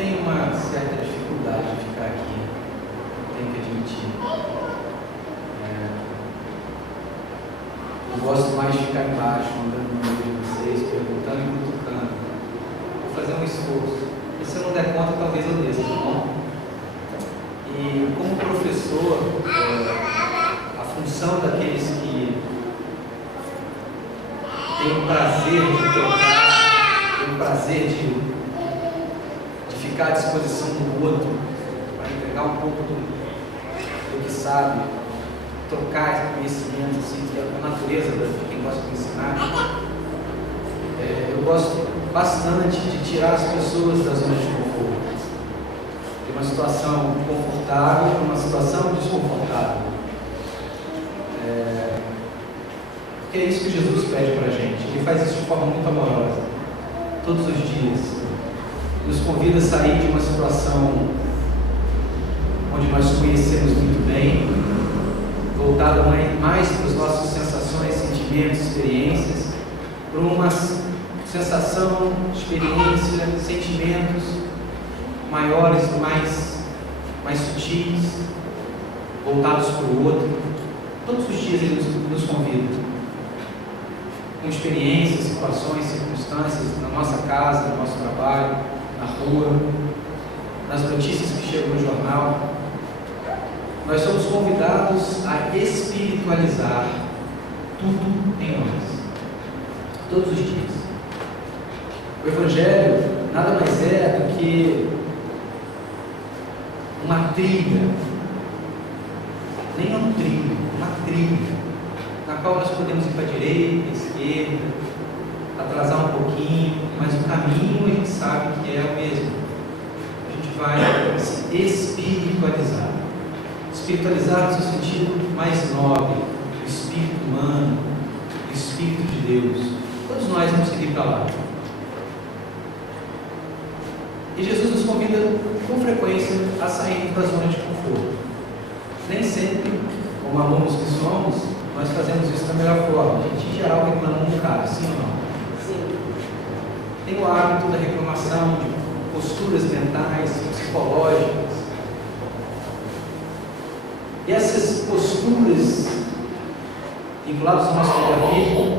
tenho uma certa dificuldade de ficar aqui, tenho que admitir. Eu gosto mais de ficar embaixo, andando no meio de vocês, perguntando e cutucando. Vou fazer um esforço. E se eu não der conta, talvez eu desça, tá bom? E como professor, a função daqueles que têm o prazer de tocar, têm o prazer de ficar à disposição do outro, para entregar um pouco do que sabe, trocar conhecimentos, assim, que é a natureza de quem gosta de ensinar. Eu gosto bastante de tirar as pessoas da zona de conforto, de uma situação confortável para uma situação desconfortável. Porque é isso que Jesus pede para a gente. Ele faz isso de forma muito amorosa, todos os dias. Nos convida a sair de uma situação onde nós conhecemos muito bem, voltada mais para as nossas sensações, sentimentos, experiências, para uma sensação, experiência, sentimentos maiores, mais sutis, voltados para o outro. Todos os dias Ele nos convida, com experiências, situações, circunstâncias, na nossa casa, no nosso trabalho, na rua, nas notícias que chegam no jornal. Nós somos convidados a espiritualizar tudo em nós, todos os dias. O Evangelho nada mais é do que uma trilha, nem um trilho, uma trilha, na qual nós podemos ir para a direita, à esquerda, atrasar um pouquinho, mas o caminho a gente sabe que é o mesmo. A gente vai se espiritualizar. Espiritualizar no seu sentido mais nobre, o espírito humano, o espírito de Deus. Todos nós vamos seguir para lá. E Jesus nos convida com frequência a sair da zona de conforto. Nem sempre, como alunos que somos, nós fazemos isso da melhor forma. A gente, em geral, reclama um bocado, sim ou não? Sim. Tem o hábito da reclamação, de posturas mentais, psicológicas. E essas posturas, vinculadas ao nosso livre-arbítrio,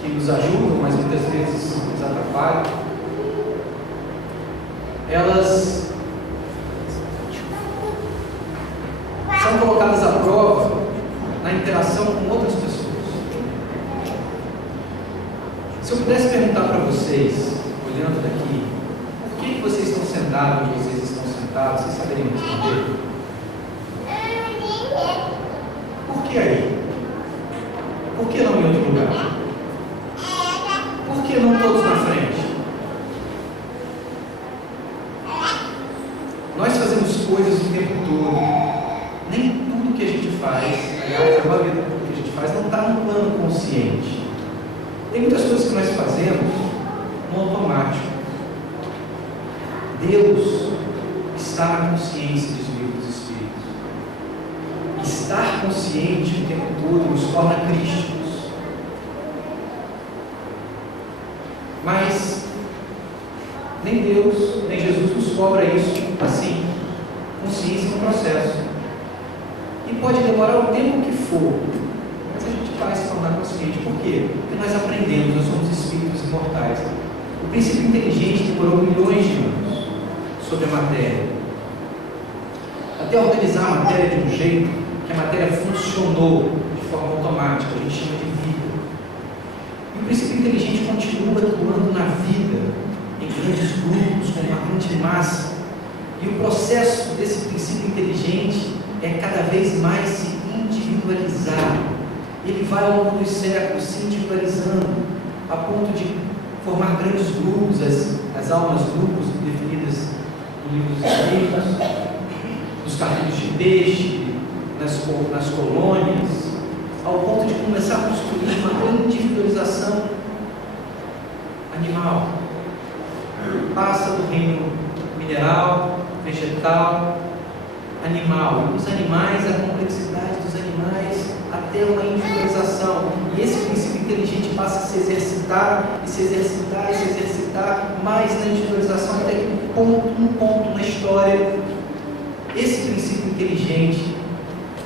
que nos ajudam, mas muitas vezes nos atrapalham, elas são colocadas à prova na interação com outras pessoas. Se eu pudesse perguntar para vocês, olhando daqui, por que vocês estão sentados onde vocês estão sentados, vocês saberiam responder? Por que aí? Por que não em outro lugar? Por que não todos na frente? Nós fazemos coisas o tempo todo. Nem tudo que a gente faz, aliás, a maioria do que a gente faz não está no plano consciente. Tem muitas coisas que nós fazemos no automático. Deus está na consciência dos livros dos Espíritos. Estar consciente o tempo todo nos torna crísticos. Mas nem Deus, nem Jesus nos cobra isso assim. Consciência no processo. E pode demorar o tempo que for, mas a gente vai se tornar consciente. Por quê? Porque nós aprendemos, nós somos espíritos imortais. O princípio inteligente demorou milhões de anos sobre a matéria, até organizar a matéria de um jeito que a matéria funcionou de forma automática, a gente chama de vida. E o princípio inteligente continua atuando na vida, em grandes grupos, com uma grande massa. E o processo desse princípio inteligente é cada vez mais se individualizar. Ele vai ao longo dos séculos se individualizando, a ponto de formar grandes grupos, as almas grupos definidas no livro dos Espíritos, nos capítulos de peixe, nas colônias, ao ponto de começar a construir uma individualização animal. Passa do reino mineral, vegetal, animal. E os animais, a complexidade dos animais, até uma individualização. E esse princípio inteligente passa a se exercitar, e se exercitar, e se exercitar mais na individualização, até que um ponto na história, esse princípio inteligente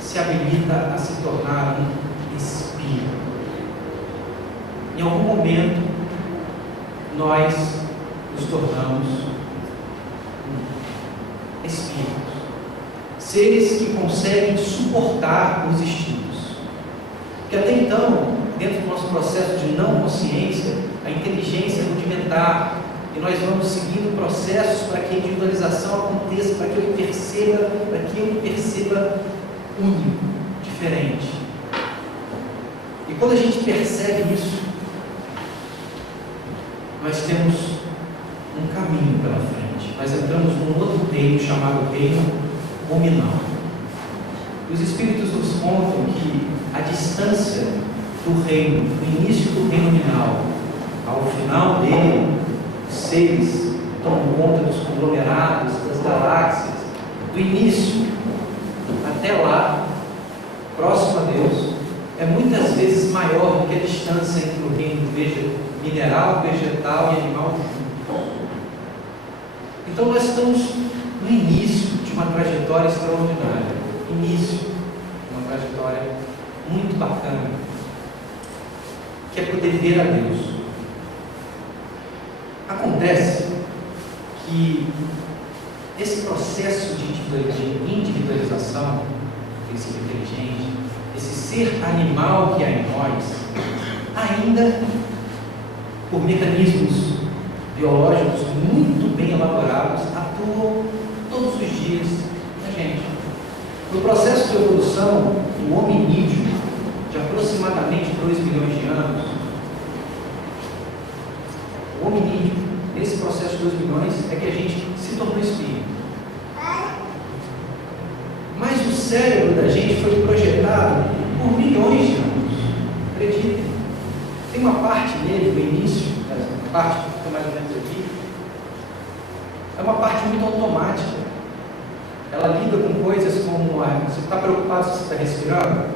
se habilita a se tornar um espírito. Em algum momento, nós nos tornamos espíritos, seres que conseguem suportar os instintos. Porque até então, dentro do nosso processo de não consciência, a inteligência é rudimentar, e nós vamos seguindo processos para que a individualização aconteça, para que eu me perceba único, diferente. E quando a gente percebe isso, nós temos um caminho pela frente. Nós entramos num outro reino chamado reino nominal. Os Espíritos nos contam que a distância do reino, do início do reino nominal ao final dele, os seres tomam conta dos conglomerados, das galáxias, do início até lá, próximo a Deus, é muitas vezes maior do que a distância entre o reino mineral, vegetal e animal juntos. Então nós estamos no início de uma trajetória extraordinária, início de uma trajetória muito bacana, que é poder ver a Deus. Acontece que esse processo de individualização, princípio inteligente, esse ser animal que há em nós, ainda, por mecanismos biológicos muito bem elaborados, atuam todos os dias na gente. No processo de evolução, o hominídeo, de aproximadamente 2 milhões de anos, o hominídeo, nesse processo de 2 milhões, é que a gente se tornou espírito. Mas o cérebro da gente foi projetado por milhões de anos. Acreditem. Tem uma parte nele, no início, a parte que está mais ou menos aqui, é uma parte muito automática. Ela lida com coisas como você está preocupado se você está respirando?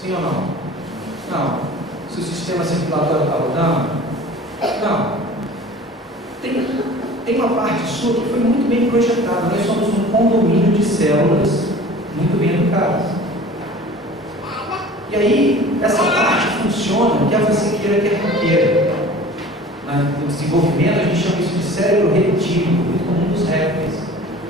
Sim ou não? Não. Se o sistema circulatório está rodando? Não. Tem uma parte sua que foi muito bem projetada. Nós somos um condomínio de células muito bem educadas. E aí, essa parte funciona, quer você queira, quer não queira. No desenvolvimento, a gente chama isso de cérebro reptílico, muito comum dos répteis.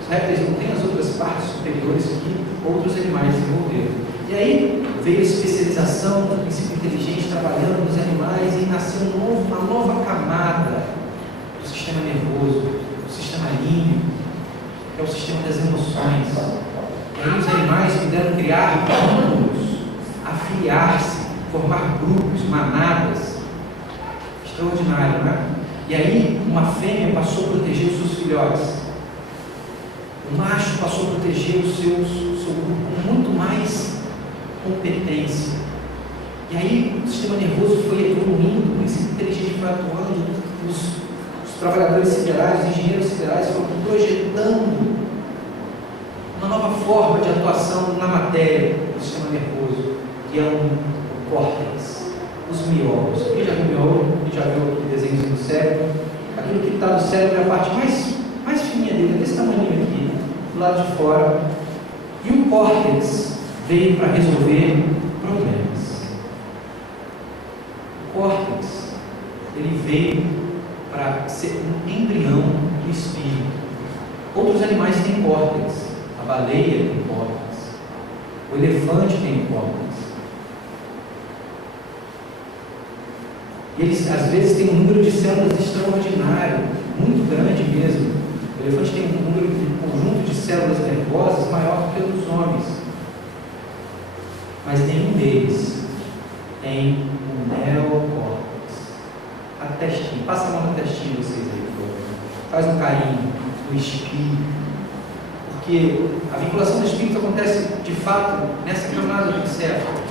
Os répteis não têm as outras partes superiores que outros animais desenvolveram. E aí, veio a especialização do princípio inteligente trabalhando nos animais e nasceu uma nova camada do sistema nervoso, do sistema límbico, que é o sistema das emoções. E aí os animais puderam criar bândulos, afiliar-se, formar grupos, manadas. Extraordinário, não é? E aí uma fêmea passou a proteger os seus filhotes. O macho passou a proteger o seu grupo com muito mais competência. E aí o sistema nervoso foi evoluindo, o princípio inteligente foi atuando, os trabalhadores siderais, os engenheiros siderais foram projetando uma nova forma de atuação na matéria do sistema nervoso, que é o córtex, os miolos. Quem já viu miolo? Quem já viu aquele desenho do cérebro? Aquilo que está no cérebro é a parte mais fininha dele, desse tamanho aqui, do lado de fora. E o córtex veio para resolver problemas. O córtex, ele veio para ser um embrião do espírito. Outros animais têm córtex. A baleia tem córtex. O elefante tem córtex. Eles, às vezes, têm um número de células extraordinário, muito grande mesmo. O elefante tem um conjunto de células nervosas maior do que o dos homens. Mas nenhum deles tem um neocórtex. A testinha, passa a mão na testinha de vocês aí, por favor. Faz um carinho no espírito. Porque a vinculação do espírito acontece, de fato, nessa camada do encéfalo.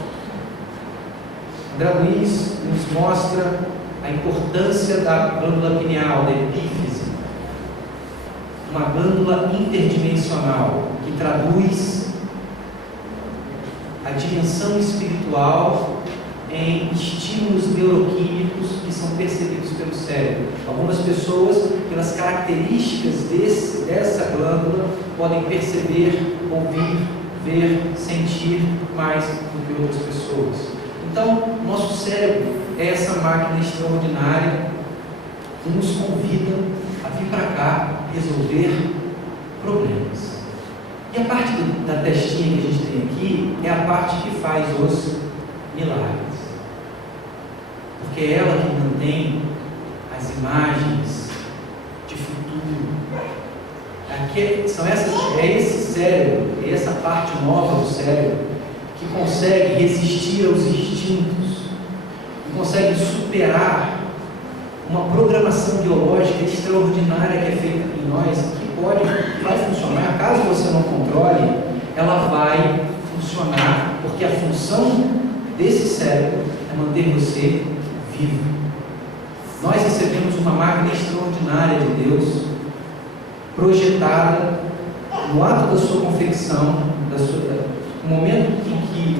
André Luiz nos mostra a importância da glândula pineal, da epífise, uma glândula interdimensional que traduz a dimensão espiritual em estímulos neuroquímicos que são percebidos pelo cérebro. Algumas pessoas, pelas características dessa glândula, podem perceber, ouvir, ver, sentir mais do que outras pessoas. Então, nosso cérebro é essa máquina extraordinária que nos convida a vir para cá resolver problemas. E a parte da testinha que a gente tem aqui é a parte que faz os milagres. Porque é ela que mantém as imagens de futuro. É esse cérebro, é essa parte nova do cérebro que consegue resistir aos instintos, que consegue superar uma programação biológica extraordinária que é feita em nós, que vai funcionar. Caso você não controle, ela vai funcionar, porque a função desse cérebro é manter você vivo. Nós recebemos uma máquina extraordinária de Deus, projetada no ato da sua confecção, no momento em que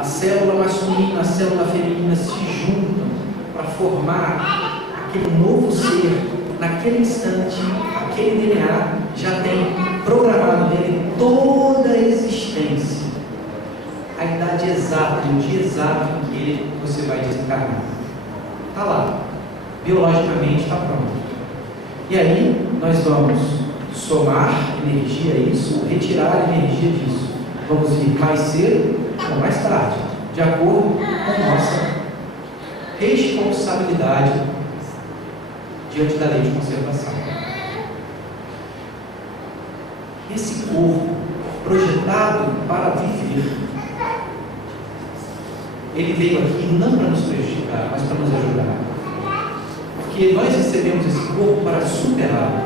a célula masculina e a célula feminina se juntam para formar aquele novo ser. Naquele instante, aquele DNA já tem programado nele toda a existência, a idade exata, o dia exato em que você vai desencarnar. Está lá, biologicamente está pronto. E aí nós vamos somar energia a isso, ou retirar energia disso. Vamos ir mais cedo ou mais tarde, de acordo com a nossa responsabilidade diante da lei de conservação. Esse corpo projetado para viver, ele veio aqui não para nos prejudicar, mas para nos ajudar. Porque nós recebemos esse corpo para superar.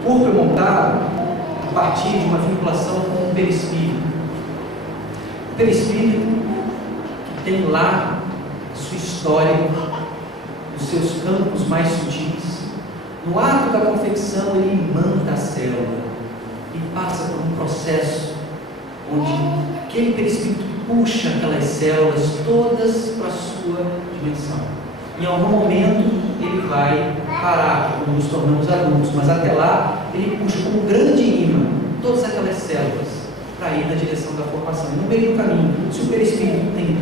O corpo é montado a partir de uma vinculação com o perispírito. O perispírito que tem lá a sua história, os seus campos mais sutis. No ato da confecção, ele imanta a célula e passa por um processo onde aquele perispírito puxa aquelas células todas para a sua dimensão. Em algum momento ele vai parar quando nos tornamos adultos, mas até lá ele puxa como um grande imã todas aquelas células para ir na direção da formação. E no meio do caminho, se o perispírito tem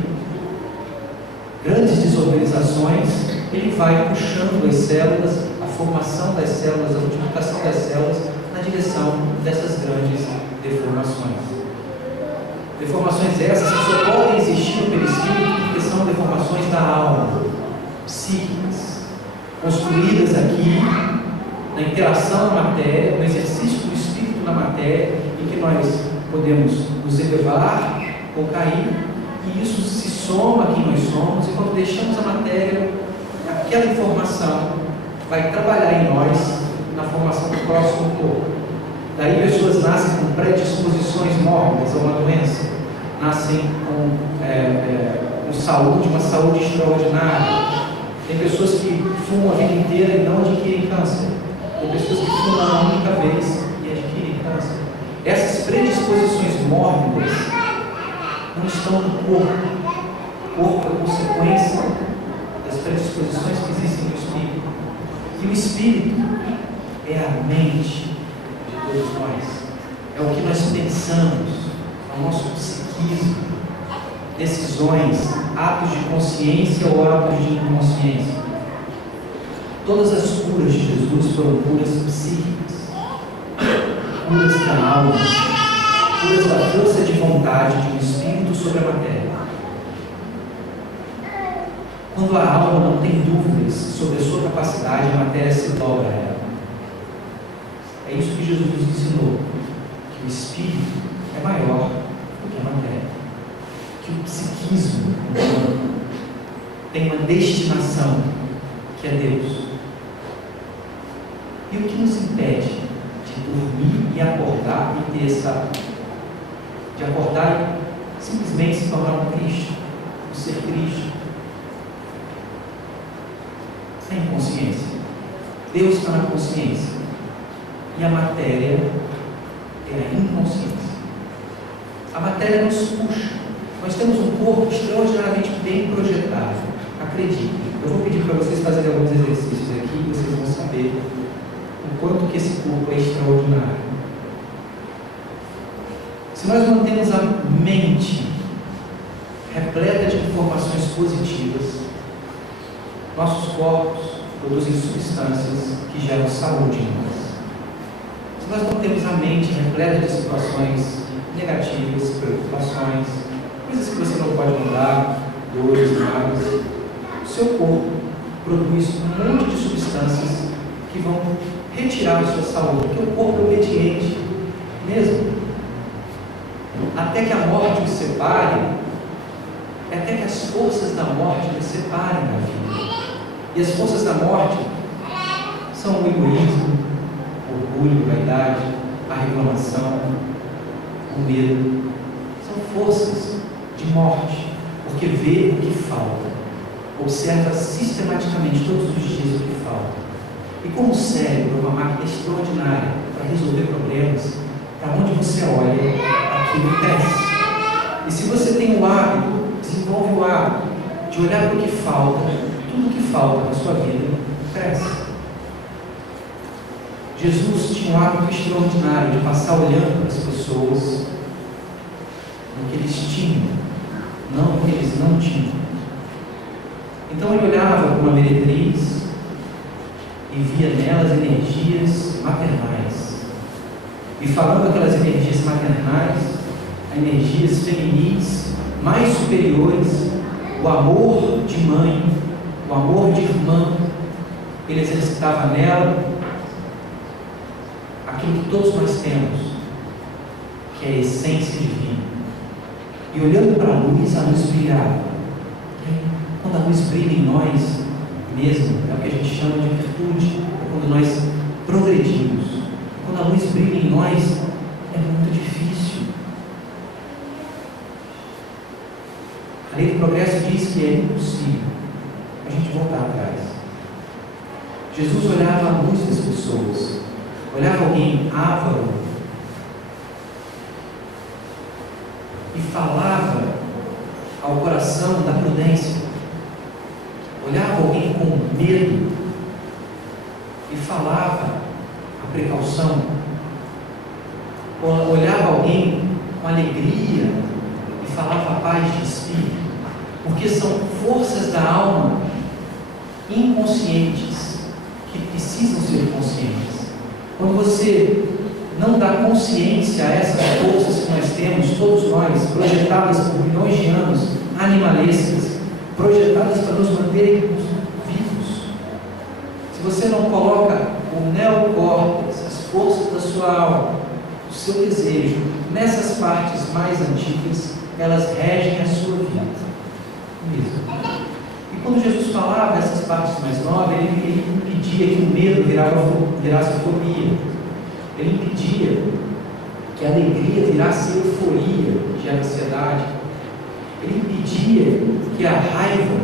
grandes desorganizações, ele vai puxando as células, a formação das células, a multiplicação das células na direção dessas grandes deformações. Deformações essas que só podem existir no perispírito porque são deformações da alma, psíquicas, construídas aqui na interação na matéria, no exercício do espírito na matéria, em que nós podemos nos elevar ou cair, e isso se soma a quem nós somos, e quando deixamos a matéria, aquela informação vai trabalhar em nós na formação do próximo corpo. Daí pessoas nascem com predisposições mórbidas a uma doença, nascem com saúde, uma saúde extraordinária. Tem pessoas que fumam a vida inteira e não adquirem câncer. Tem pessoas que fumam uma única vez e adquirem câncer. Essas predisposições mórbidas não estão no corpo. O corpo é consequência das predisposições que existem no espírito. E o espírito é a mente de todos nós. É o que nós pensamos, é o nosso psiquismo, decisões, atos de consciência ou atos de inconsciência. Todas as curas de Jesus foram curas psíquicas, curas da alma, curas da força de vontade de um espírito sobre a matéria. Quando a alma não tem dúvidas sobre a sua capacidade, a matéria se dobra a ela. É isso que Jesus nos ensinou, que o espírito é maior do que a matéria, que o psiquismo tem uma destinação que é Deus. E o que nos impede de dormir e acordar e ter de acordar e simplesmente se tornar um Cristo, um ser Cristo? É a inconsciência. Deus está na consciência e a matéria é a inconsciência. A matéria nos puxa, Nós temos um corpo extraordinariamente bem projetado. Acredite. Eu vou pedir para vocês fazerem alguns exercícios aqui e vocês vão saber o quanto que esse corpo é extraordinário. Se nós mantemos a mente repleta de informações positivas, nossos corpos produzem substâncias que geram saúde em nós. Se nós mantemos a mente repleta de situações negativas, preocupações, coisas que você não pode mudar, dores, mágoas, o seu corpo produz um monte de substâncias que vão retirar a sua saúde, porque o corpo é obediente mesmo. Até que a morte os separe, até que as forças da morte nos separem da vida. E as forças da morte são o egoísmo, o orgulho, a vaidade, a reclamação, o medo. São forças de morte, porque vê o que falta, observa sistematicamente todos os dias o que falta. E como o cérebro é uma máquina extraordinária para resolver problemas, para onde você olha, aquilo cresce. E se você tem o hábito, desenvolve o hábito de olhar para o que falta, tudo que falta na sua vida cresce. Jesus tinha um hábito extraordinário de passar olhando para as pessoas no que eles tinham, não no que eles não tinham. Então ele olhava para uma meretriz e via nelas energias maternais. E falando aquelas energias maternais, energias feminis mais superiores, o amor de mãe, o amor de irmã, ele exercitava nela aquilo que todos nós temos, que é a essência divina. E olhando para a luz brilhava. Quando a luz brilha em nós mesmo, é o que a gente chama de virtude, é quando nós progredimos. Quando a luz brilha em nós, é muito difícil. A lei do progresso diz que é impossível a gente voltar atrás. Jesus olhava a luz das pessoas, olhava alguém avaro e falava ao coração da prudência. Olhava alguém com medo e falava a precaução. Olhava alguém com alegria e falava a paz de espírito. Porque são forças da alma inconscientes que precisam ser conscientes. Quando você não dá consciência a essas forças que nós temos, todos nós, projetadas por milhões de anos, animalescas, projetadas para nos manterem vivos. Se você não coloca o neocórtex, as forças da sua alma, o seu desejo, nessas partes mais antigas, elas regem a sua vida mesmo. E quando Jesus falava dessas partes mais novas, ele impedia que o medo virasse fobia. Ele impedia que a alegria virasse euforia, que é a ansiedade. Ele impedia que a raiva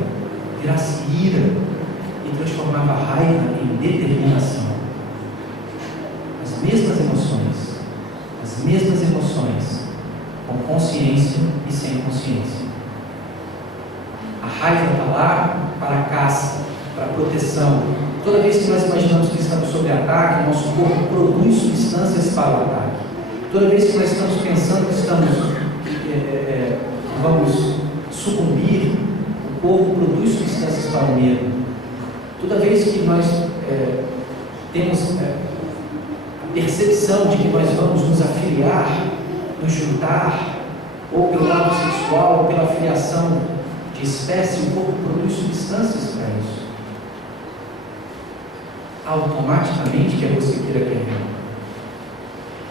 virasse ira e transformava a raiva em determinação. As mesmas emoções, com consciência e sem consciência. A raiva está lá para a caça, para a proteção. Toda vez que nós imaginamos que estamos sob ataque, nosso corpo produz substâncias para o ataque. Toda vez que nós estamos pensando que vamos sucumbir, o corpo produz substâncias para o medo. Toda vez que nós temos a percepção de que nós vamos nos afiliar, nos juntar, ou pelo lado sexual, ou pela filiação de espécie, o corpo produz substâncias para isso. Automaticamente, quer você queira quer não.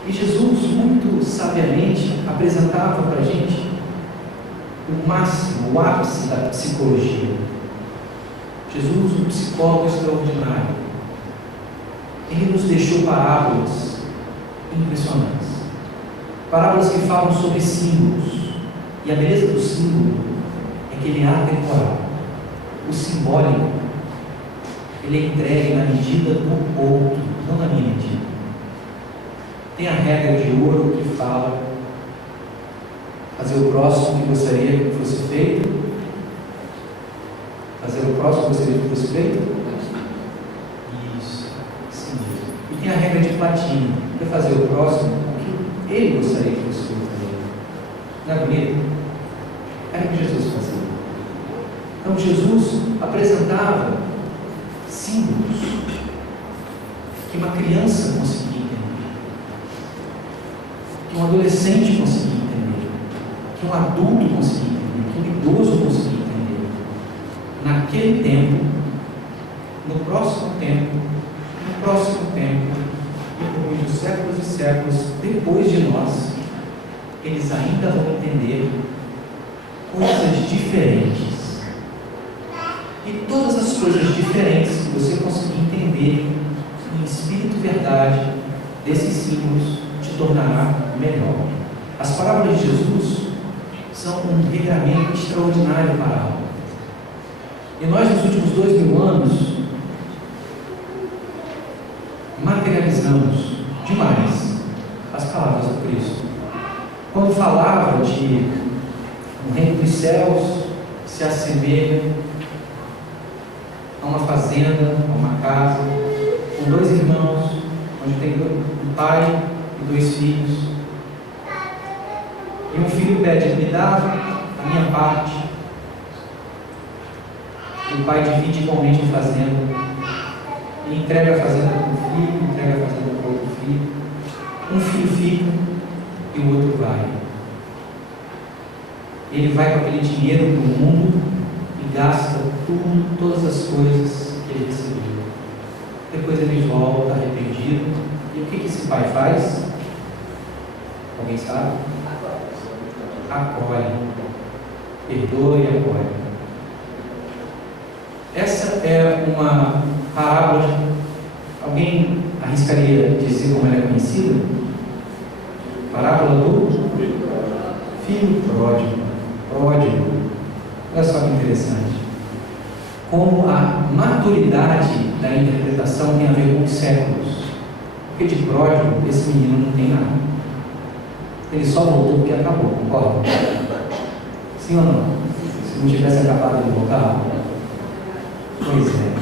E Jesus, muito sabiamente, apresentava para a gente o máximo, o ápice da psicologia. Jesus, um psicólogo extraordinário, ele nos deixou parábolas impressionantes. Parábolas que falam sobre símbolos. E a beleza do símbolo é que ele é atemporal. O simbólico, ele é entregue na medida do outro, não na minha medida. Tem a regra de ouro que fala Fazer o próximo que gostaria que fosse feito? Fazer o próximo que gostaria que fosse feito? Isso, sim. E tem a regra de Platino, que é fazer o próximo o que ele gostaria que fosse feito também. Não é bonito? Era o que Jesus fazia. Então Jesus apresentava símbolos que uma criança conseguia entender, que um adolescente conseguia entender, que um adulto conseguia entender, que um idoso conseguia entender. Naquele tempo, no próximo tempo, e por muitos séculos e séculos depois de nós, eles ainda vão entender coisas diferentes. E todas as coisas diferentes que você conseguir entender em espírito e verdade desses símbolos te tornará melhor. As parábolas de Jesus são um regramento extraordinário para a alma. E nós, nos últimos 2000 anos, materializamos demais as palavras do Cristo. Quando falava de o reino dos céus se assemelha a uma fazenda, a uma casa, com 2 irmãos, onde tem um pai e 2 filhos. E um filho pede: me dá a minha parte. E o pai divide igualmente a fazenda. E entrega a fazenda para um filho, entrega a fazenda para outro filho. Um filho fica e o outro vai. Ele vai com aquele dinheiro para o mundo e gasta tudo, todas as coisas que ele recebeu. Depois ele volta arrependido. E o que esse pai faz? Alguém sabe? Acolhe. Perdoa e acolhe. Essa é uma parábola. Alguém arriscaria dizer como ela é conhecida? Parábola do filho pródigo. Olha só que interessante. Como a maturidade da interpretação tem a ver com os séculos. Porque de pródigo, esse menino não tem nada. Ele só voltou porque acabou, concorda? Sim ou não? Se não tivesse acabado de voltar? Pois é.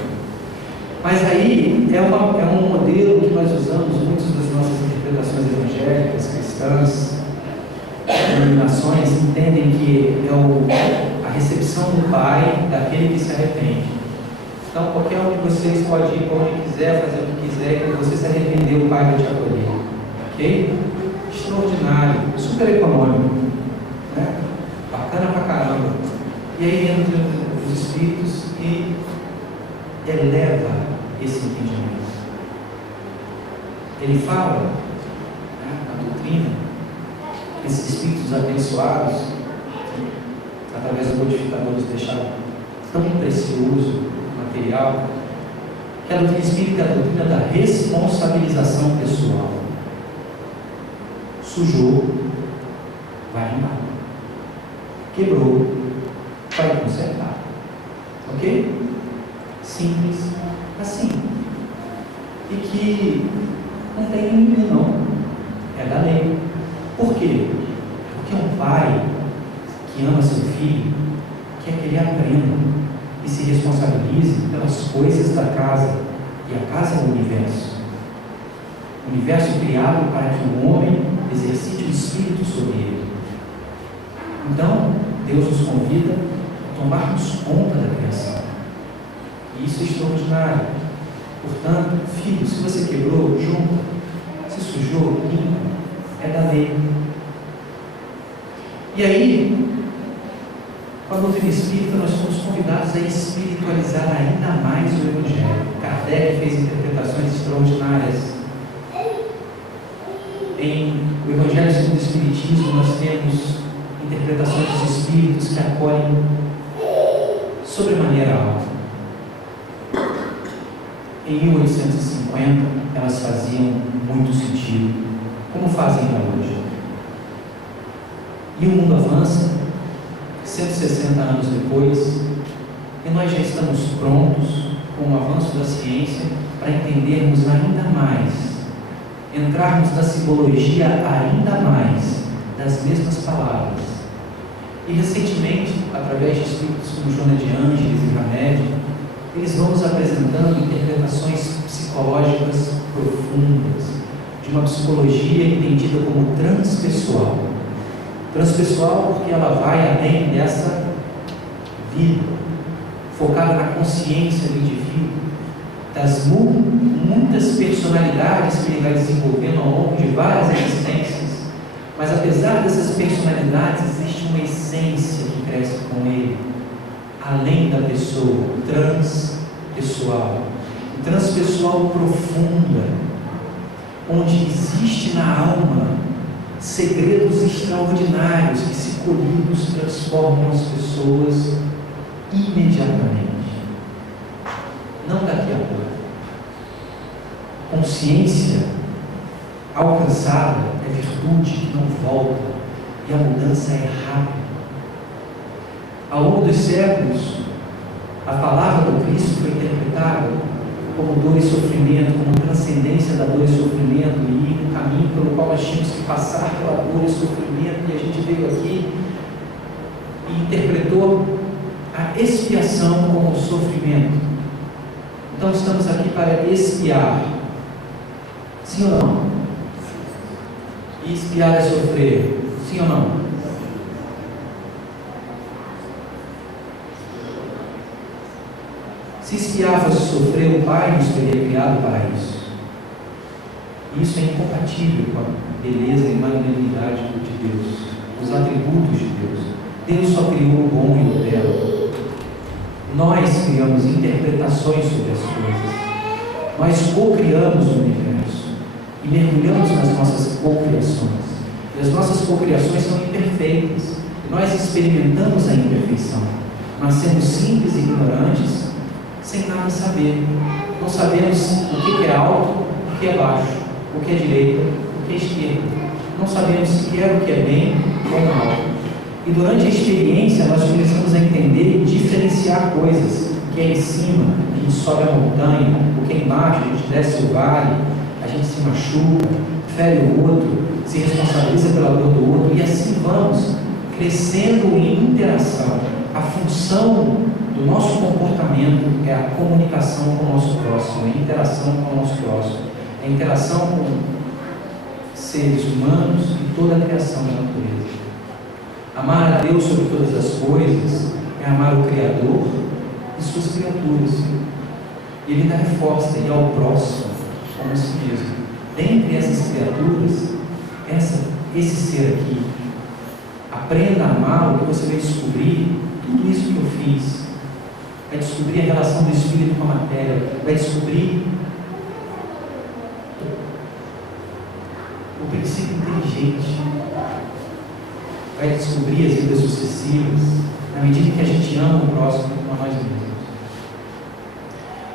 Mas aí é um modelo que nós usamos muitas das nossas interpretações evangélicas, cristãs, denominações, entendem que é a recepção do Pai daquele que se arrepende. Então, qualquer um de vocês pode ir para onde quiser, fazer o que quiser, e quando você se arrepender, o Pai vai te acolher. Ok? Extraordinário, super econômico, né? Bacana pra caramba. E aí entram os Espíritos e eleva esse entendimento. Ele fala, né, na doutrina, esses Espíritos abençoados, que através do codificador nos deixaram tão precioso material, que a doutrina espírita é a doutrina da responsabilização pessoal. Sujou, vai limpar. Quebrou, vai consertar. Ok? Simples assim. E que não tem limite, não. É da lei. Por quê? Porque um pai que ama seu filho quer que ele aprenda e se responsabilize pelas coisas da casa. E a casa é o universo. O universo criado para que o homem exercite o Espírito sobre ele. Então, Deus nos convida a tomarmos conta da criação. E isso é extraordinário. Portanto, filho, se você quebrou, junta. Se sujou, limpa. É da lei. E aí, com a doutrina espírita, nós somos convidados a espiritualizar ainda mais o Evangelho. Kardec fez interpretações extraordinárias. Em o Evangelho segundo o Espiritismo, nós temos interpretações dos Espíritos que acolhem sobremaneira a alma. Em 1850, elas faziam muito sentido, como fazem ainda hoje. E o mundo avança, 160 anos depois, e nós já estamos prontos, com o avanço da ciência, para entendermos ainda mais, entrarmos na simbologia ainda mais das mesmas palavras E recentemente, através de espíritos como Joana de Ângeles e Hamed, eles vão nos apresentando interpretações psicológicas profundas, de uma psicologia entendida como transpessoal. Transpessoal porque ela vai além dessa vida, focada na consciência do indivíduo, das muitas personalidades que ele vai desenvolvendo ao longo de várias existências. Mas apesar dessas personalidades, existe uma essência que cresce com ele, além da pessoa, transpessoal. Transpessoal profunda, onde existe na alma segredos extraordinários que, se colhidos, transformam as pessoas imediatamente, não daqui a pouco. Consciência alcançada é virtude que não volta, e a mudança é rápida. Ao longo dos séculos, a palavra do Cristo foi interpretada como dor e sofrimento, como transcendência da dor e sofrimento, e um caminho pelo qual nós tínhamos que passar pela dor e sofrimento, e a gente veio aqui e interpretou a expiação como sofrimento. Então estamos aqui para expiar, sim ou não? E expiar é sofrer, sim ou não? Se expiar fosse sofrer, o Pai nos teria criado para isso. E isso é incompatível com a beleza e magnanimidade de Deus, os atributos de Deus. Deus só criou o bom e o belo. Nós criamos interpretações sobre as coisas. Nós co-criamos o universo e mergulhamos nas nossas co-criações. E as nossas co-criações são imperfeitas. E nós experimentamos a imperfeição. Nascemos simples e ignorantes, sem nada saber. Não sabemos o que é alto, o que é baixo, o que é direita, o que é esquerda. Não sabemos sequer o que é bem ou mal. E durante a experiência nós começamos a entender e diferenciar coisas. O que é em cima, a gente sobe a montanha, o que é embaixo, a gente desce o vale, a gente se machuca, fere o outro, se responsabiliza pela dor do outro, e assim vamos crescendo em interação. A função do nosso comportamento é a comunicação com o nosso próximo, a interação com o nosso próximo, a interação com seres humanos e toda a criação da natureza. Amar a Deus sobre todas as coisas é amar o Criador e suas criaturas. E ele ainda reforça, e ao próximo como a si mesmo. Dentre essas criaturas, esse ser aqui, aprenda a amá-lo, que você vai descobrir tudo isso que eu fiz. Vai descobrir a relação do espírito com a matéria, vai descobrir o princípio inteligente, vai descobrir as vidas sucessivas, na medida que a gente ama o próximo como a nós mesmos.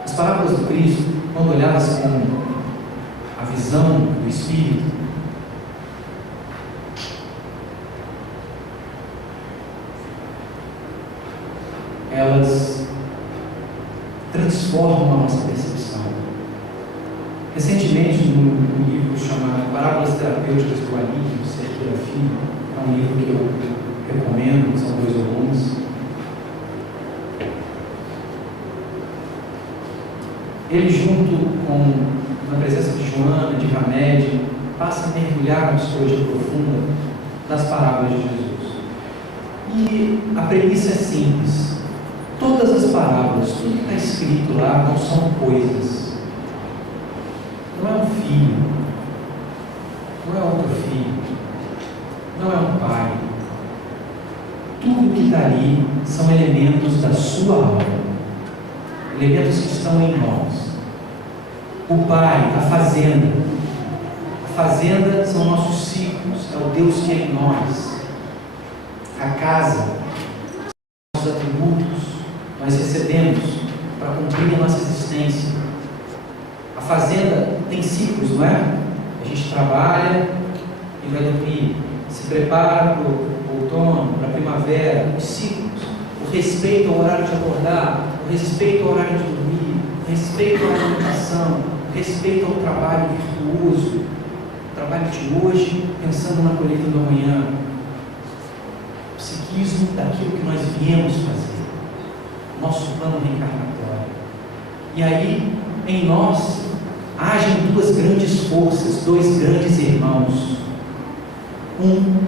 As parábolas do Cristo, quando olhadas como a visão do Espírito, elas transformam a nossa percepção. Recentemente, num livro chamado Parábolas Terapêuticas do Alívio, Cerqueira Filho, é um livro que eu recomendo, são 2 volumes. Ele, junto com, na presença de Joana, de Hamed, passa a mergulhar na psicologia profunda das parábolas de Jesus. E a premissa é simples. Todas as parábolas, tudo que está escrito lá, não são coisas. Não é um filho, não é outro filho, não é um pai. Tudo que está ali são elementos da sua alma, elementos que estão em nós. O pai, a fazenda. A fazenda são nossos ciclos, é o Deus que é em nós. A casa, nossos atributos, nós recebemos para cumprir a nossa existência. A fazenda tem ciclos, não é? A gente trabalha e vai dormir, se prepara para o outono, para a primavera, os ciclos, o respeito ao horário de acordar, o respeito ao horário de dormir, o respeito à alimentação, o respeito ao trabalho virtuoso, o trabalho de hoje, pensando na colheita do amanhã. psiquismo daquilo que nós viemos fazer, nosso plano reencarnatório. E aí, em nós, agem duas grandes forças, dois grandes irmãos. Um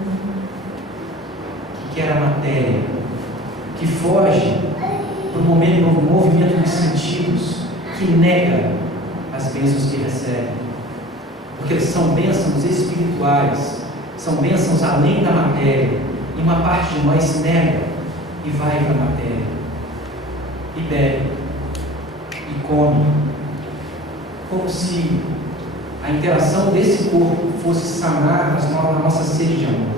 que quer a matéria, que foge para o movimento dos sentidos, que nega as bênçãos que recebe, porque são bênçãos espirituais, são bênçãos além da matéria, e uma parte de nós nega e vai para a matéria, e bebe, e come, como se a interação desse corpo fosse sanar a nossa sede de amor.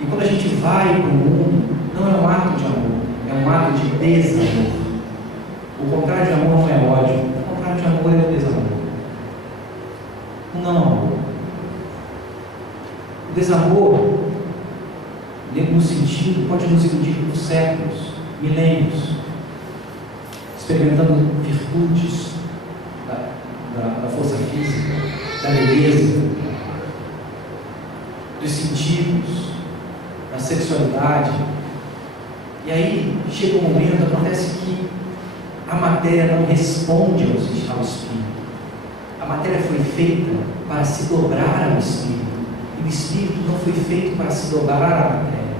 E quando a gente vai para o mundo, não é um ato de amor, é um ato de desamor. O contrário de amor não é ódio, o contrário de amor é o desamor. O não amor. O desamor, no sentido, pode nos iludir por séculos, milênios, experimentando virtudes da força física, da beleza, dos sentidos, da sexualidade. E aí chega um momento, acontece que a matéria não responde ao espírito. A matéria foi feita para se dobrar ao espírito, e o espírito não foi feito para se dobrar à matéria.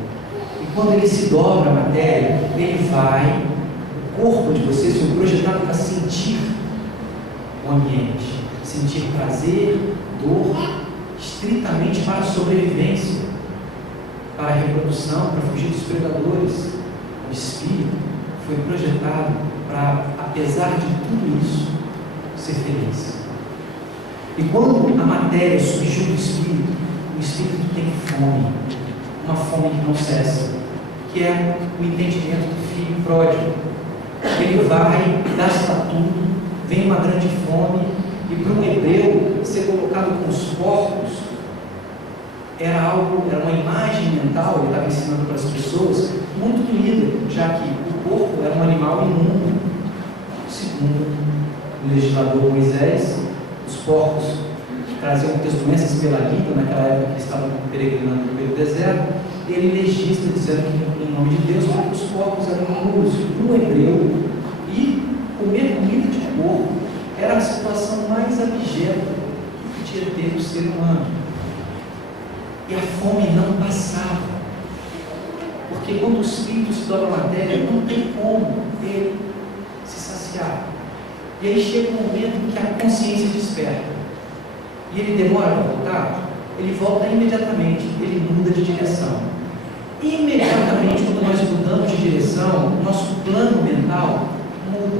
E quando ele se dobra à matéria, ele vai, o corpo de vocês foi projetado para sentir o ambiente, sentir prazer, dor, estritamente para a sobrevivência, para a reprodução, para fugir dos predadores. O espírito foi projetado para, apesar de tudo isso, ser feliz. E quando a matéria surgiu do espírito, o espírito tem fome, uma fome que não cessa, que é o entendimento do filho pródigo. Ele vai, gasta tudo, vem uma grande fome, e para um hebreu ser colocado com os porcos era uma imagem mental, ele estava ensinando para as pessoas, muito doída, já que o porco era um animal imundo. Segundo o legislador Moisés, os porcos traziam muitas doenças pela língua, naquela época que eles estavam peregrinando pelo deserto. Ele legisla dizendo que, em nome de Deus, que os porcos eram imundos para o hebreu, e comer comida de porco era a situação mais abjeta que podia ter o ser humano. E a fome não passava, porque quando o espírito se dobra a matéria, não tem como ele se saciar. E aí chega um momento em que a consciência desperta, e ele demora para voltar, ele volta imediatamente, ele muda de direção. Imediatamente, quando nós mudamos de direção, o nosso plano mental muda.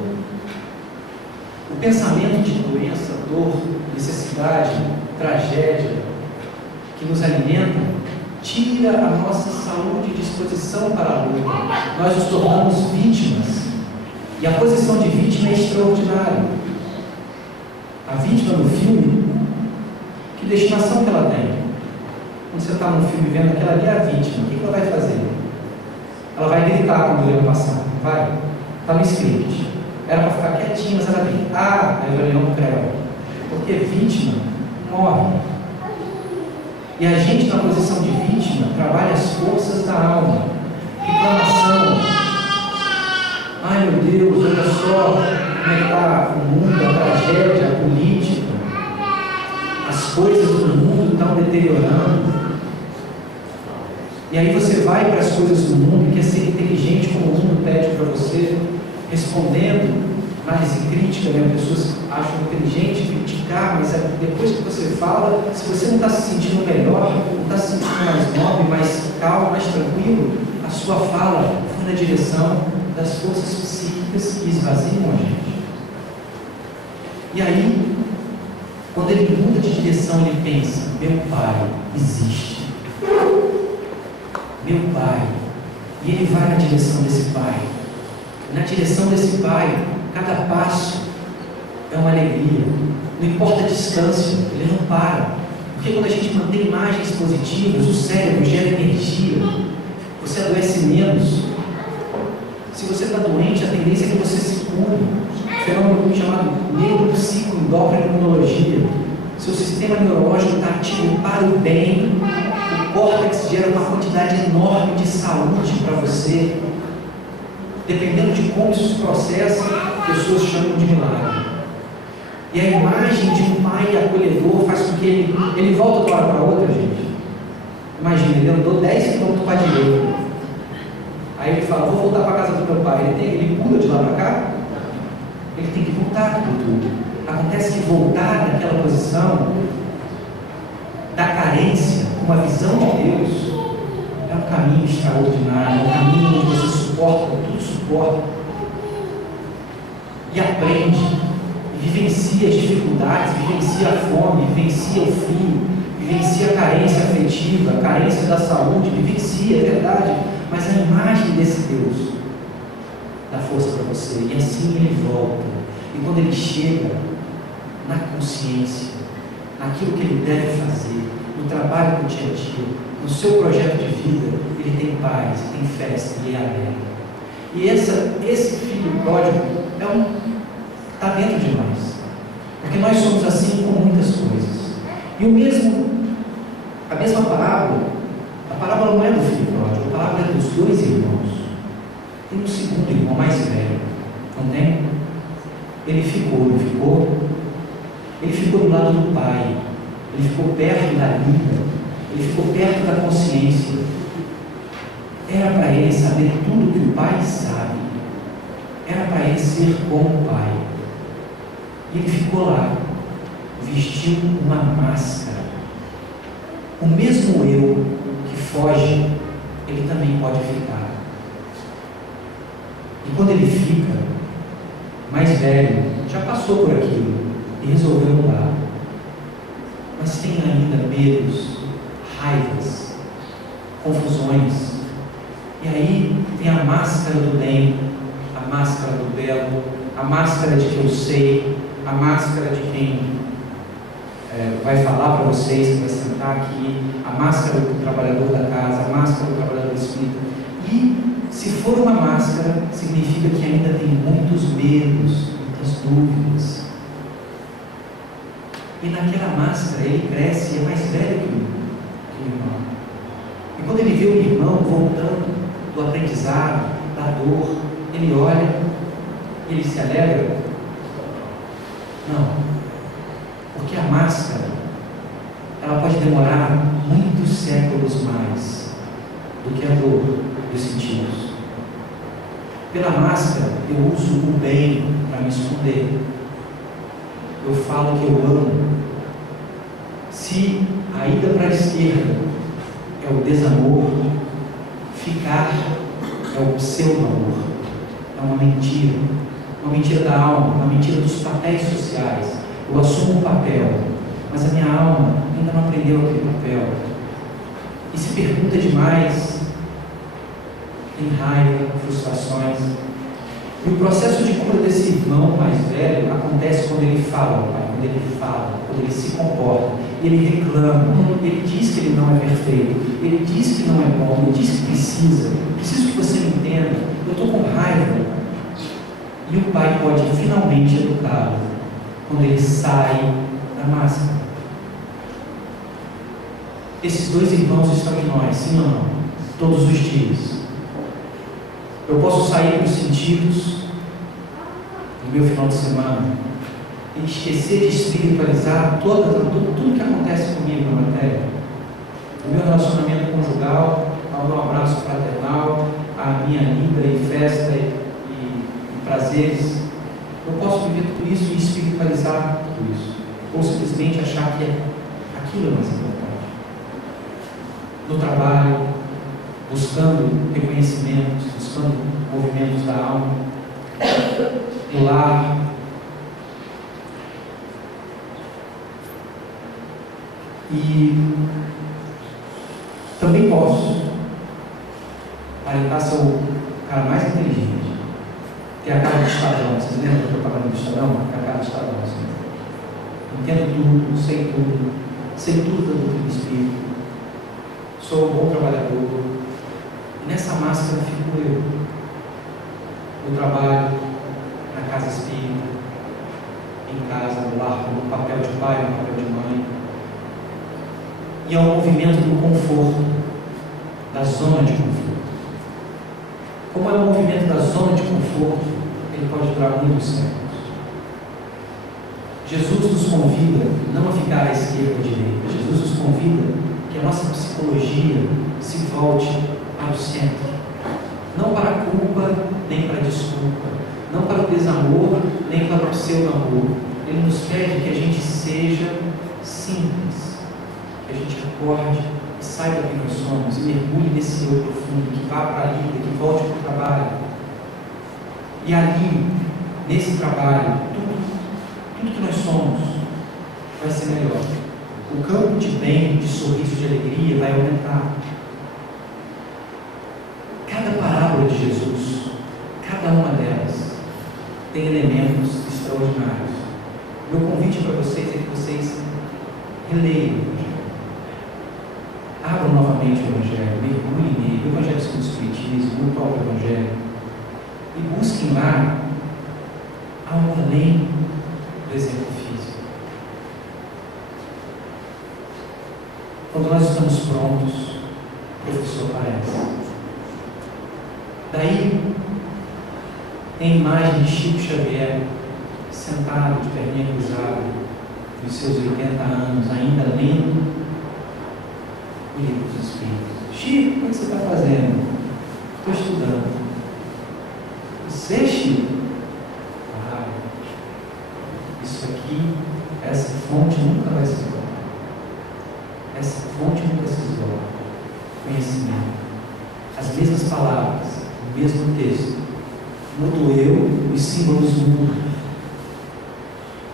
O pensamento de doença, dor, necessidade, tragédia, que nos alimenta, tira a nossa saúde e disposição para a luta. Nós nos tornamos vítimas. E a posição de vítima é extraordinária. A vítima no filme, que destinação que ela tem? Quando você está no filme vendo aquela ali é a vítima, o que ela vai fazer? Ela vai gritar quando o leão passar, vai? Está no script. Era para ficar quietinha, mas ela grita, aí o leão creu. Porque vítima morre. E a gente, na posição de vítima, trabalha as forças da alma, reclamação. Ai meu Deus, olha só como é que está o mundo, a tragédia, a política, as coisas do mundo estão deteriorando. E aí você vai para as coisas do mundo e quer ser inteligente como o mundo pede para você, respondendo análise crítica, né? Pessoas acham inteligente criticar, mas depois que você fala, se você não está se sentindo melhor, não está se sentindo mais nobre, mais calmo, mais tranquilo, a sua fala foi na direção das forças psíquicas que esvaziam a gente. E aí, quando ele muda de direção, ele pensa, meu pai existe. Meu pai. E ele vai na direção desse pai. Na direção desse pai, cada passo é uma alegria. Não importa a distância, ele não para. Porque quando a gente mantém imagens positivas, o cérebro gera energia. Você adoece menos. Se você está doente, a tendência é que você se cure. Um fenômeno chamado neuropsicoendocrinologia. seu sistema neurológico está ativo para o bem, o córtex gera uma quantidade enorme de saúde para você. Dependendo de como isso se processa, pessoas chamam de milagre. E a imagem de um pai acolhedor faz com que ele volta de uma hora para outra, gente. Imagina, ele andou 10 km para a direita. Aí ele fala, vou voltar para a casa do meu pai. Ele pula de lá para cá. Ele tem que voltar para tudo. Acontece que voltar naquela posição da carência, com uma visão de Deus, é um caminho extraordinário, é um caminho onde você suporta, tudo suporta. E aprende, e vivencia as dificuldades, vivencia a fome, vivencia o frio, vivencia a carência afetiva, a carência da saúde, vivencia, é verdade, mas a imagem desse Deus dá força para você, e assim ele volta. E quando ele chega na consciência, naquilo que ele deve fazer, no trabalho do dia a dia, no seu projeto de vida, ele tem paz, tem festa, ele é alegre. E esse filho pródigo está dentro de nós, porque nós somos assim com muitas coisas. E a mesma parábola, a parábola não é do filho pródigo, a parábola é dos dois irmãos. Tem um segundo irmão mais velho, não tem? Ele ficou do lado do pai, ele ficou perto da vida, ele ficou perto da consciência. Era para ele saber tudo que o pai sabe, era para ele ser como o pai. E ele ficou lá, vestiu uma máscara. O mesmo eu que foge, ele também pode ficar. E quando ele fica mais velho, já passou por aquilo e resolveu mudar, mas tem ainda medos, raivas, confusões. E aí tem a máscara do bem, a máscara do belo, a máscara de que eu sei, a máscara de quem vai falar para vocês, que vai sentar aqui, a máscara do trabalhador da casa, a máscara do trabalhador espírita. E se for uma máscara, significa que ainda tem muitos medos, muitas dúvidas. E naquela máscara ele cresce e é mais velho que o irmão. E quando ele vê o irmão voltando do aprendizado, da dor, ele olha e ele se alegra? Não. Porque a máscara, ela pode demorar muitos séculos mais do que a dor dos sentidos. Pela máscara, eu uso o bem para me esconder. Eu falo que eu amo. Se a ida para a esquerda é o desamor, ficar é o pseudo-amor. É uma mentira da alma, uma mentira dos papéis sociais. Eu assumo um papel, mas a minha alma ainda não aprendeu aquele papel. E se pergunta demais, tem raiva, frustrações. E o processo de cura desse irmão mais velho acontece quando ele fala ao pai, quando ele se comporta, ele reclama, ele diz que ele não é perfeito, ele diz que não é bom, ele diz que preciso que você me entenda, eu estou com raiva. E o pai pode finalmente educá-lo quando ele sai da máscara. Esses dois irmãos estão em nós, sim ou não? Todos os dias. Eu posso sair dos sentidos no meu final de semana e esquecer de espiritualizar tudo que acontece comigo na matéria. O meu relacionamento conjugal, ao meu abraço fraternal, a minha linda e festa e prazeres. Eu posso viver tudo isso e espiritualizar tudo isso, ou simplesmente achar que aquilo é mais importante. No trabalho, buscando reconhecimentos, buscando movimentos da alma, no lar. E também posso aparentar ser o cara mais inteligente, ter a cara de Estadão. Vocês lembram da propaganda do Estadão? A cara de Estadão, assim. Entendo tudo, sei tudo da doutrina espírita, sou um bom trabalhador. E nessa máscara fico eu, no trabalho, na casa espírita, em casa, no lar, no papel de pai, no papel de mãe. e ao movimento do conforto, da zona de conforto. Como é o movimento da zona de conforto, ele pode durar muitos séculos. Jesus nos convida não a ficar à esquerda ou à direita. Jesus nos convida que a nossa psicologia se volte para o centro. Não para a culpa, nem para a desculpa. Não para o desamor, nem para o pseudo-amor. Ele nos pede que a gente seja simples. Que a gente acorde, que saiba quem nós somos e mergulhe nesse eu profundo, que vá para a lida, que volte para o trabalho. E ali, nesse trabalho, tudo que nós somos vai ser melhor. O campo de bem, de sorriso, de alegria vai aumentar. Cada parábola de Jesus, cada uma delas, tem elementos extraordinários. Meu convite para vocês é que vocês releiam o Evangelho. Abram novamente o Evangelho, mergulhem nele, o Evangelho segundo o Espiritismo, o próprio Evangelho, e busquem lá algo além do exemplo físico. Quando nós estamos prontos, o professor aparece. Daí tem a imagem de Chico Xavier sentado de perninha cruzada, nos seus 80 anos, ainda lendo o livro dos Espíritos. Chico, o que você está fazendo? Estou estudando. Você, Chico? Isso aqui, essa fonte nunca vai se esgotar. Essa fonte nunca se esgota. Conhecimento. As mesmas palavras, o mesmo texto. Mudou eu, os símbolos mudam.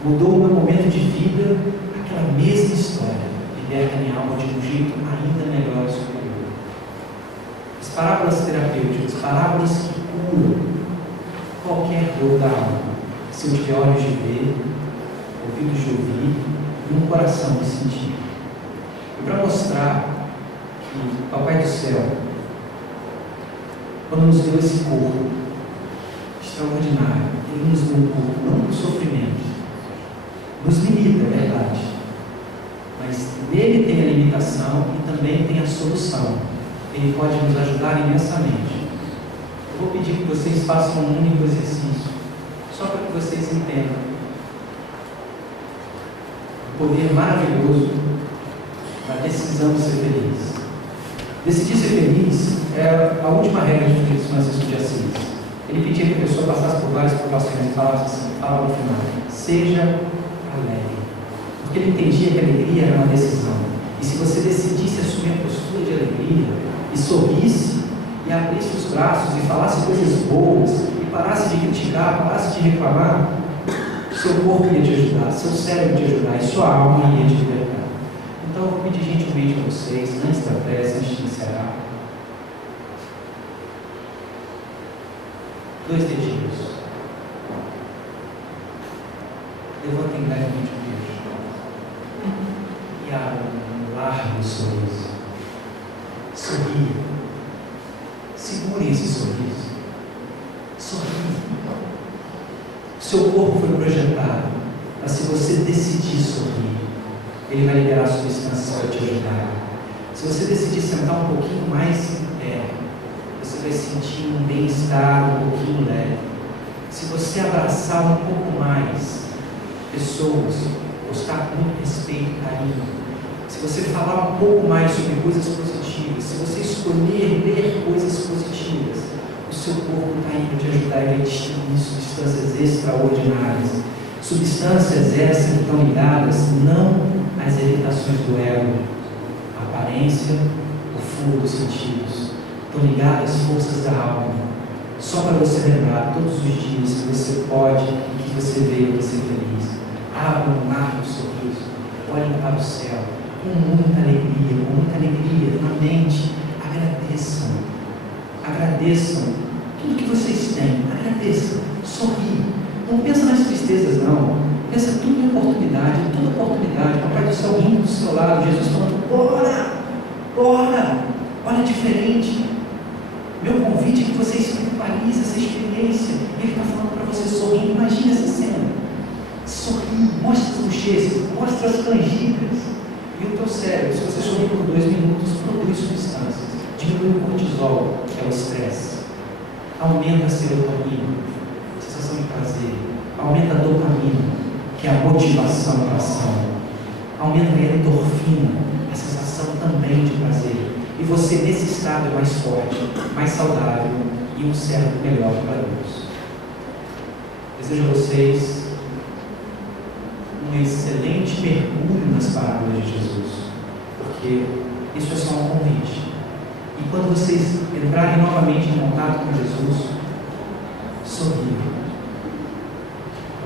Mudou o meu momento de vida, aquela mesma história. Liberta minha alma de um jeito ainda melhor e superior. As parábolas terapêuticas, parábolas que curam qualquer dor da alma. Se eu tiver olhos de ver, ouvidos de ouvir e um coração de sentir. E para mostrar que o Papai do Céu, quando nos deu esse corpo extraordinário, Ele nos deu um corpo não do sofrimento, nos limita, é verdade, mas nele tem a limitação e também tem a solução. Ele pode nos ajudar imensamente. Eu vou pedir que vocês façam um único exercício, só para que vocês entendam o poder maravilhoso da decisão de ser feliz. Decidir ser feliz é a última regra de Feliz Francisco de Assis. Ele pedia que a pessoa passasse por várias provações e falasse assim, falava no final, seja alegre. Porque ele entendia que a alegria era uma decisão. E se você decidisse assumir a postura de alegria e sorrisse e abrisse os braços e falasse coisas boas e parasse de criticar, parasse de reclamar, seu corpo ia te ajudar, seu cérebro ia te ajudar e sua alma ia te libertar. Então eu vou pedir gentilmente a vocês, antes da prece, antes de encerrar, 2 dedinhos. Levantem levemente o queixo e abram um largo sorriso. Sorria. Segurem esse sorriso. Sorria. Seu corpo foi projetado, mas se você decidir sorrir, ele vai liberar substâncias para te ajudar. Se você decidir sentar um pouquinho mais em pé, você vai sentir um bem-estar um pouquinho leve. Se você abraçar um pouco mais pessoas, gostar com muito respeito e carinho, se você falar um pouco mais sobre coisas positivas, se você escolher ler coisas positivas, o seu corpo está aí para te ajudar e vai distinguir substâncias extraordinárias. Substâncias essas que estão ligadas não às irritações do ego, a aparência, o fundo dos sentidos, estão ligadas às forças da alma. Só para você lembrar todos os dias que você pode e que você veio para ser feliz. Abra um largo sorriso, olhem para o céu, com muita alegria na mente. Agradeçam. Agradeçam tudo que vocês têm. Agradeçam. Sorri. Não pensa nas tristezas, não. Pensa tudo em oportunidade, toda oportunidade. Papai do Céu rindo do seu lado, Jesus falando, bora, olha diferente. Meu convite é que você espiritualize essa experiência. Ele está falando para você sorrir. Imagina essa cena. Sorri, mostra as bochechas, mostra as cangicas. E o teu cérebro, se você sorrir por 2 minutos, produz substâncias. Diminui o cortisol, que é o estresse. Aumenta a serotonina, a sensação de prazer. Aumenta a dopamina, que é a motivação para a ação. Aumenta a endorfina, a sensação também de prazer. E você, nesse estado, é mais forte, mais saudável e um cérebro melhor para Deus. Desejo a vocês um excelente mergulho nas parábolas de Jesus, porque isso é só um convite. E quando vocês entrarem novamente em contato com Jesus, sorriam.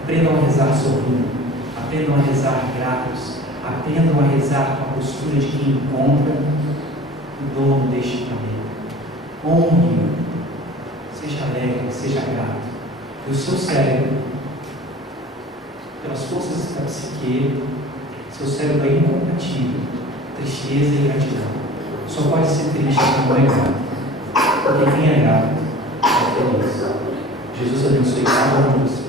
Aprendam a rezar sorrindo, aprendam a rezar gratos, aprendam a rezar com a postura de quem encontra o dono deste planeta. Honre-o, seja alegre, seja grato. E o seu cérebro, pelas forças da psique, seu cérebro é incompatível, tristeza e gratidão. Só pode ser triste quem não é grato, porque quem é grato é feliz. Jesus abençoe cada um de vocês.